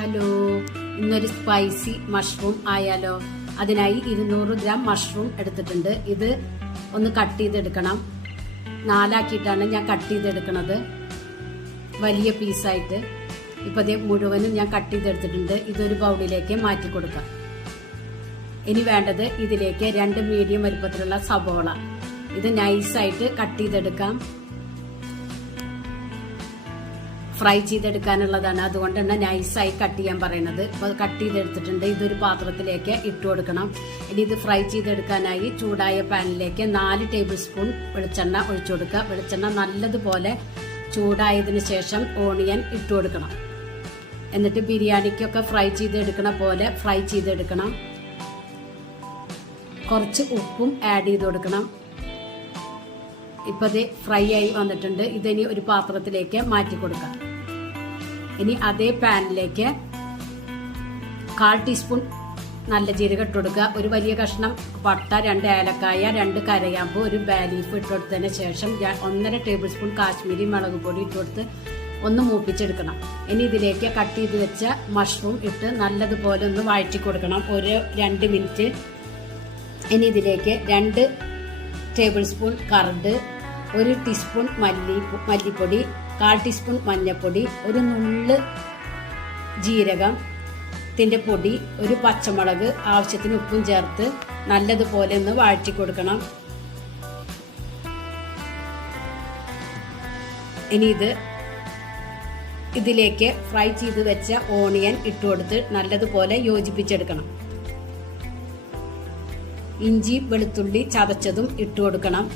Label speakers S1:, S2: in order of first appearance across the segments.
S1: Hello ഇന്നൊരു spicy mushroom ആയാലോ? അതിനായി ഇരുന്നൂറ് ഗ്രാം മഷ്റൂം എടുത്തിട്ടുണ്ട്. ഇത് ഒന്ന് കട്ട് ചെയ്തെടുക്കണം. നാലാക്കിയിട്ടാണ് ഞാൻ കട്ട് ചെയ്തെടുക്കണത്. വലിയ പീസായിട്ട് ഇപ്പം ദേ മുഴുവനും ഞാൻ കട്ട് ചെയ്തെടുത്തിട്ടുണ്ട്. ഇതൊരു ബൗളിലേക്ക് മാറ്റി കൊടുക്കാം. ഇനി വേണ്ടത് ഇതിലേക്ക് രണ്ട് മീഡിയം വലുപ്പത്തിലുള്ള സബോള ഇത് നൈസായിട്ട് കട്ട് ചെയ്തെടുക്കാം. ഫ്രൈ ചെയ്തെടുക്കാനുള്ളതാണ്. അതുകൊണ്ട് തന്നെ നൈസായി കട്ട് ചെയ്യാൻ പറയുന്നത്. അപ്പോൾ കട്ട് ചെയ്തെടുത്തിട്ടുണ്ട്. ഇതൊരു പാത്രത്തിലേക്ക് ഇട്ട് കൊടുക്കണം. ഇനി ഇത് ഫ്രൈ ചെയ്തെടുക്കാനായി ചൂടായ പാനിലേക്ക് നാല് ടേബിൾ സ്പൂൺ വെളിച്ചെണ്ണ ഒഴിച്ചു കൊടുക്കുക. വെളിച്ചെണ്ണ നല്ലതുപോലെ ചൂടായതിന് ശേഷം ഓണിയൻ ഇട്ട് കൊടുക്കണം. എന്നിട്ട് ബിരിയാണിക്കൊക്കെ ഫ്രൈ ചെയ്തെടുക്കണ പോലെ ഫ്രൈ ചെയ്തെടുക്കണം. കുറച്ച് ഉപ്പും ആഡ് ചെയ്ത് കൊടുക്കണം. ഇപ്പൊ ഇത് ഫ്രൈ ആയി വന്നിട്ടുണ്ട്. ഇതിനി ഒരു പാത്രത്തിലേക്ക് മാറ്റി കൊടുക്കാം. ഇനി അതേ പാനിലേക്ക് കാൽ ടീസ്പൂൺ നല്ല ജീരകം ഇട്ടുകൊടുക്കുക ഒരു വലിയ കഷ്ണം പട്ട രണ്ട് ഏലക്കായ രണ്ട് കരയാമ്പ് ഒരു ബാലീഫ് ഇട്ട് കൊടുത്തതിന് ശേഷം ഒന്നര ടേബിൾ സ്പൂൺ കാശ്മീരി മുളക് പൊടി ഇട്ട് കൊടുത്ത് ഒന്ന് മൂപ്പിച്ചെടുക്കണം. ഇനി ഇതിലേക്ക് കട്ട് ചെയ്ത് വെച്ച മഷ്റൂം ഇട്ട് നല്ലതുപോലെ ഒന്ന് വഴറ്റി കൊടുക്കണം. ഒരു രണ്ട് മിനിറ്റ്. ഇനി ഇതിലേക്ക് രണ്ട് ടേബിൾ സ്പൂൺ കറണ്ട് ഒരു ടീസ്പൂൺ മല്ലി മല്ലിപ്പൊടി കാൽ ടീസ്പൂൺ മഞ്ഞൾപ്പൊടി ഒരു നുള്ള് ജീരകം ത്തിന്റെ പൊടി ഒരു പച്ചമുളക് ആവശ്യത്തിന് ഉപ്പും ചേർത്ത് നല്ലതുപോലെ ഒന്ന് വാഴ്ത്തി കൊടുക്കണം. ഇനി ഇത് ഇതിലേക്ക് ഫ്രൈ ചെയ്ത് വെച്ച ഓണിയൻ ഇട്ട് ഇട്ടുകൊടുത്ത് നല്ലതുപോലെ യോജിപ്പിച്ചെടുക്കണം. ഇഞ്ചി വെളുത്തുള്ളി ചതച്ചതും ഇട്ട് കൊടുക്കണം.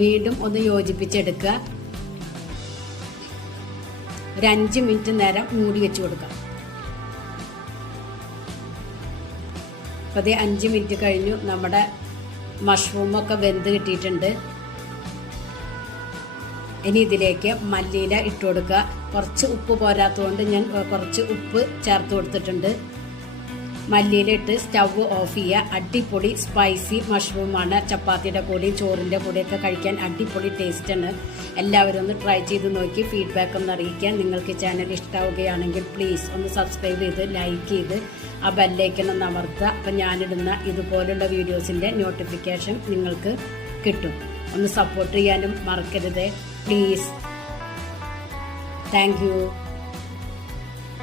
S1: വീണ്ടും ഒന്ന് യോജിപ്പിച്ചെടുക്കുക. ഒരു അഞ്ച് മിനിറ്റ് നേരം മൂടി വെച്ച് കൊടുക്കാം. അപ്പോൾ അതേ അഞ്ച് മിനിറ്റ് കഴിഞ്ഞു. നമ്മുടെ മഷ്റൂമൊക്കെ വെന്ത് കിട്ടിയിട്ടുണ്ട്. ഇനി ഇതിലേക്ക് മല്ലിയില ഇട്ട് കൊടുക്കുക. കുറച്ച് ഉപ്പ് പോരാത്തതുകൊണ്ട് ഞാൻ കുറച്ച് ഉപ്പ് ചേർത്ത് കൊടുത്തിട്ടുണ്ട്. മല്ലിയിലിട്ട് സ്റ്റവ് ഓഫ് ചെയ്യുക. അടിപൊളി സ്പൈസി മഷ്റൂമാണ്. ചപ്പാത്തിയുടെ കൂടെയും ചോറിന്റെ കൂടെയൊക്കെ കഴിക്കാൻ അടിപൊളി ടേസ്റ്റാണ്. എല്ലാവരും ഒന്ന് ട്രൈ ചെയ്ത് നോക്കി ഫീഡ്ബാക്ക് ഒന്ന് അറിയിക്കാൻ നിങ്ങൾക്ക് ചാനൽ ഇഷ്ടമാവുകയാണെങ്കിൽ പ്ലീസ് ഒന്ന് സബ്സ്ക്രൈബ് ചെയ്ത് ലൈക്ക് ചെയ്ത് ആ ബെല്ലേക്കൻ ഒന്ന് അമർത്തുക. അപ്പം ഞാനിടുന്ന ഇതുപോലുള്ള വീഡിയോസിന്റെ നോട്ടിഫിക്കേഷൻ നിങ്ങൾക്ക് കിട്ടും. ഒന്ന് സപ്പോർട്ട് ചെയ്യാനും മറക്കരുത്. Please thank